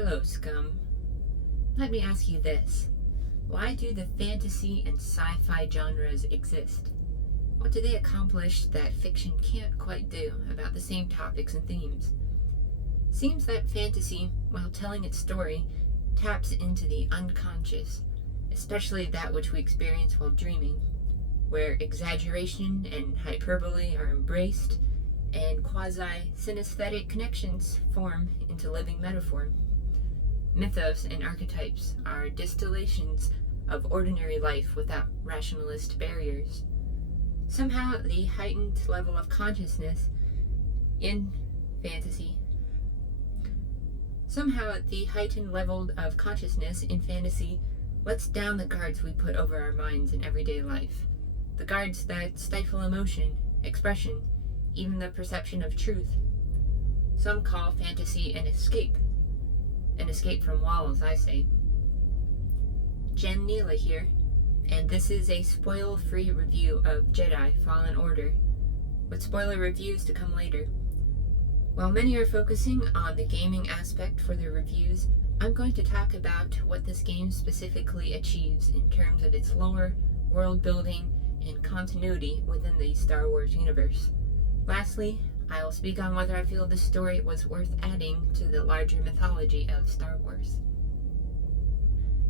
Hello, scum. Let me ask you this. Why do the fantasy and sci-fi genres exist? What do they accomplish that fiction can't quite do about the same topics and themes? Seems that fantasy, while telling its story, taps into the unconscious, especially that which we experience while dreaming, where exaggeration and hyperbole are embraced, and quasi-synesthetic connections form into living metaphor. Mythos and archetypes are distillations of ordinary life without rationalist barriers. Somehow, the heightened level of consciousness in fantasy lets down the guards we put over our minds in everyday life. The guards that stifle emotion, expression, even the perception of truth. Some call fantasy an escape. An escape from walls, I say. Jen Neela here, and this is a spoil-free review of Jedi Fallen Order, with spoiler reviews to come later. While many are focusing on the gaming aspect for their reviews, I'm going to talk about what this game specifically achieves in terms of its lore, world building, and continuity within the Star Wars universe. Lastly, I will speak on whether I feel this story was worth adding to the larger mythology of Star Wars.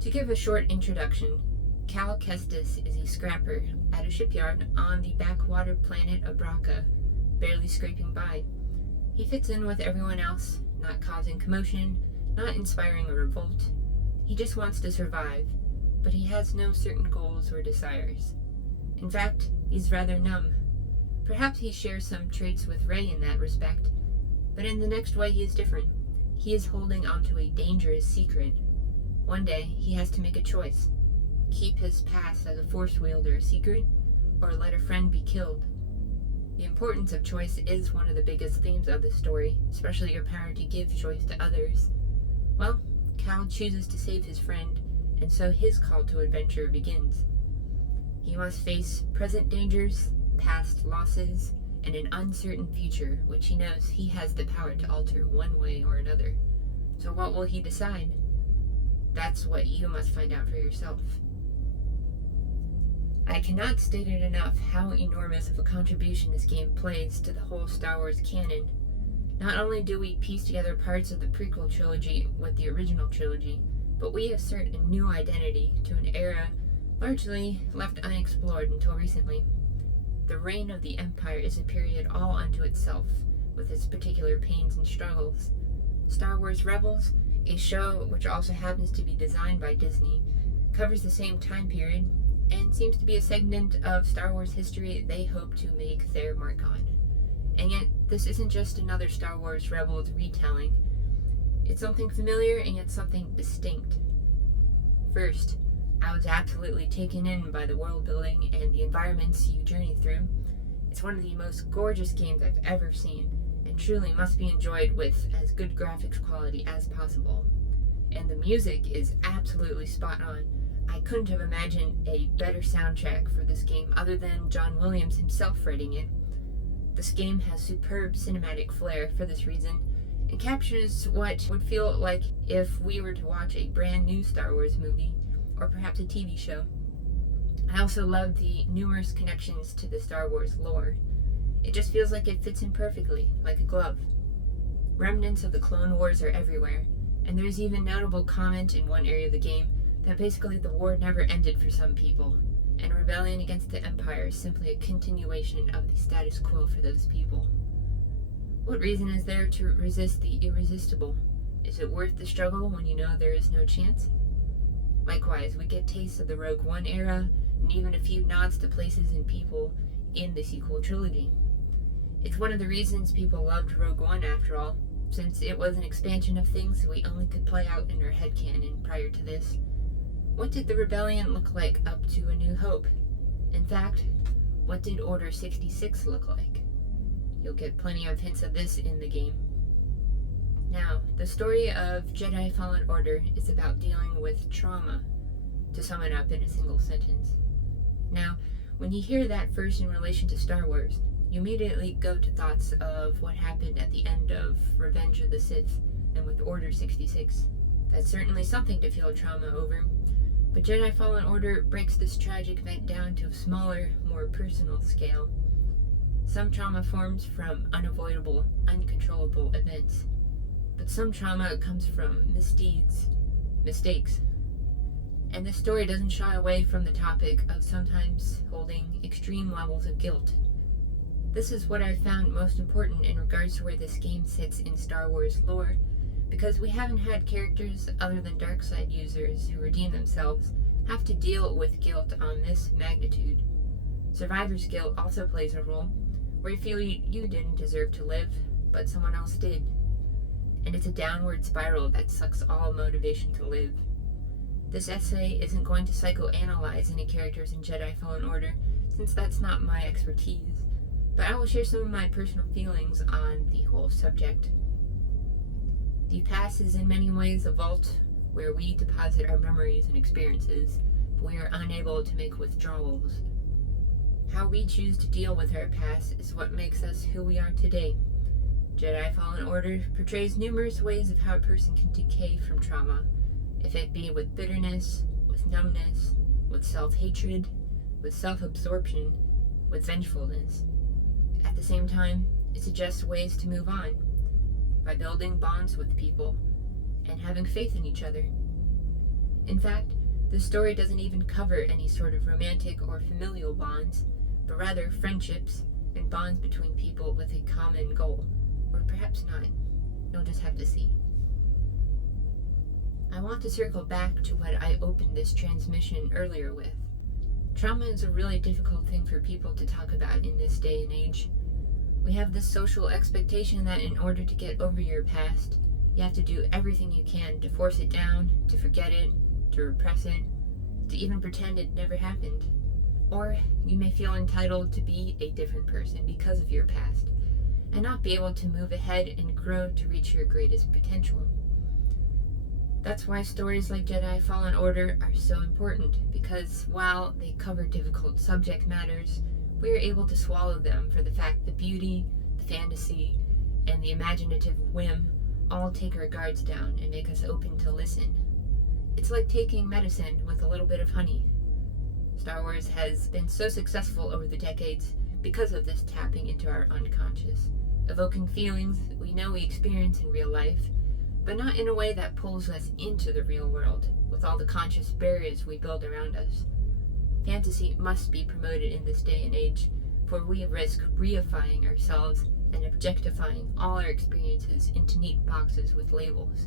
To give a short introduction, Cal Kestis is a scrapper at a shipyard on the backwater planet of Bracca, barely scraping by. He fits in with everyone else, not causing commotion, not inspiring a revolt. He just wants to survive, but he has no certain goals or desires. In fact, he's rather numb. Perhaps he shares some traits with Rey in that respect, but in the next way he is different. He is holding onto a dangerous secret. One day, he has to make a choice. Keep his past as a Force wielder a secret, or let a friend be killed. The importance of choice is one of the biggest themes of the story, especially your power to give choice to others. Well, Cal chooses to save his friend, and so his call to adventure begins. He must face present dangers, past losses, and an uncertain future which he knows he has the power to alter one way or another. So what will he decide? That's what you must find out for yourself. I cannot state it enough how enormous of a contribution this game plays to the whole Star Wars canon. Not only do we piece together parts of the prequel trilogy with the original trilogy, but we assert a new identity to an era largely left unexplored until recently. The reign of the Empire is a period all unto itself, with its particular pains and struggles. Star Wars Rebels, a show which also happens to be designed by Disney, covers the same time period, and seems to be a segment of Star Wars history they hope to make their mark on. And yet, this isn't just another Star Wars Rebels retelling. It's something familiar and yet something distinct. First, I was absolutely taken in by the world building and the environments you journey through. It's one of the most gorgeous games I've ever seen, and truly must be enjoyed with as good graphics quality as possible. And the music is absolutely spot on. I couldn't have imagined a better soundtrack for this game other than John Williams himself writing it. This game has superb cinematic flair for this reason, and captures what would feel like if we were to watch a brand new Star Wars movie, or perhaps a TV show. I also love the numerous connections to the Star Wars lore. It just feels like it fits in perfectly, like a glove. Remnants of the Clone Wars are everywhere, and there's even notable comment in one area of the game that basically the war never ended for some people, and rebellion against the Empire is simply a continuation of the status quo for those people. What reason is there to resist the irresistible? Is it worth the struggle when you know there is no chance? Likewise, we get tastes of the Rogue One era, and even a few nods to places and people in the sequel trilogy. It's one of the reasons people loved Rogue One after all, since it was an expansion of things we only could play out in our headcanon prior to this. What did the rebellion look like up to A New Hope? In fact, what did Order 66 look like? You'll get plenty of hints of this in the game. Now, the story of Jedi Fallen Order is about dealing with trauma, to sum it up in a single sentence. Now, when you hear that first in relation to Star Wars, you immediately go to thoughts of what happened at the end of Revenge of the Sith, and with Order 66. That's certainly something to feel trauma over. But Jedi Fallen Order breaks this tragic event down to a smaller, more personal scale. Some trauma forms from unavoidable, uncontrollable events. But some trauma comes from misdeeds, mistakes. And this story doesn't shy away from the topic of sometimes holding extreme levels of guilt. This is what I found most important in regards to where this game sits in Star Wars lore, because we haven't had characters other than dark side users who redeem themselves have to deal with guilt on this magnitude. Survivor's guilt also plays a role, where you feel you didn't deserve to live, but someone else did. And it's a downward spiral that sucks all motivation to live. This essay isn't going to psychoanalyze any characters in Jedi Fallen Order, since that's not my expertise, but I will share some of my personal feelings on the whole subject. The past is in many ways a vault where we deposit our memories and experiences, but we are unable to make withdrawals. How we choose to deal with our past is what makes us who we are today. Jedi Fallen Order portrays numerous ways of how a person can decay from trauma, if it be with bitterness, with numbness, with self-hatred, with self-absorption, with vengefulness. At the same time, it suggests ways to move on, by building bonds with people, and having faith in each other. In fact, this story doesn't even cover any sort of romantic or familial bonds, but rather friendships and bonds between people with a common goal. Or perhaps not. You'll just have to see. I want to circle back to what I opened this transmission earlier with. Trauma is a really difficult thing for people to talk about in this day and age. We have this social expectation that in order to get over your past, you have to do everything you can to force it down, to forget it, to repress it, to even pretend it never happened. Or you may feel entitled to be a different person because of your past, and not be able to move ahead and grow to reach your greatest potential. That's why stories like Jedi Fallen Order are so important, because while they cover difficult subject matters, we are able to swallow them for the fact the beauty, the fantasy, and the imaginative whim all take our guards down and make us open to listen. It's like taking medicine with a little bit of honey. Star Wars has been so successful over the decades because of this tapping into our unconscious, evoking feelings that we know we experience in real life, but not in a way that pulls us into the real world with all the conscious barriers we build around us. Fantasy must be promoted in this day and age, for we risk reifying ourselves and objectifying all our experiences into neat boxes with labels.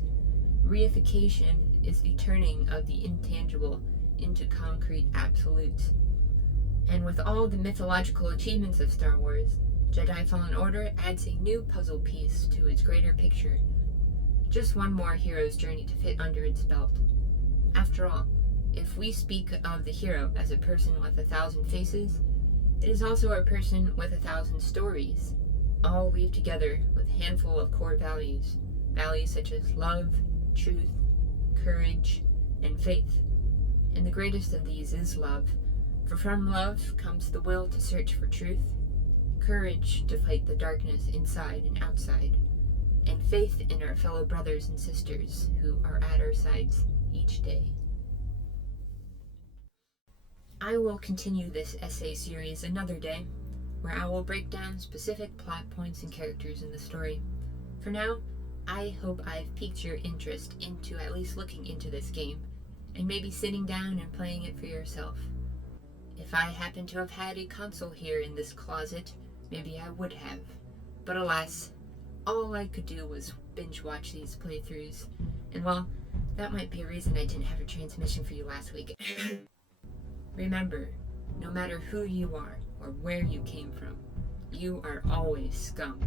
Reification is the turning of the intangible into concrete absolutes. And with all the mythological achievements of Star Wars, Jedi Fallen Order adds a new puzzle piece to its greater picture. Just one more hero's journey to fit under its belt. After all, if we speak of the hero as a person with 1,000 faces, it is also a person with 1,000 stories, all weaved together with a handful of core values. Values such as love, truth, courage, and faith. And the greatest of these is love, for from love comes the will to search for truth, courage to fight the darkness inside and outside, and faith in our fellow brothers and sisters who are at our sides each day. I will continue this essay series another day, where I will break down specific plot points and characters in the story. For now, I hope I've piqued your interest into at least looking into this game, and maybe sitting down and playing it for yourself. If I happened to have had a console here in this closet, maybe I would have. But alas, all I could do was binge watch these playthroughs, and well, that might be a reason I didn't have a transmission for you last week. Remember, no matter who you are or where you came from, you are always scum.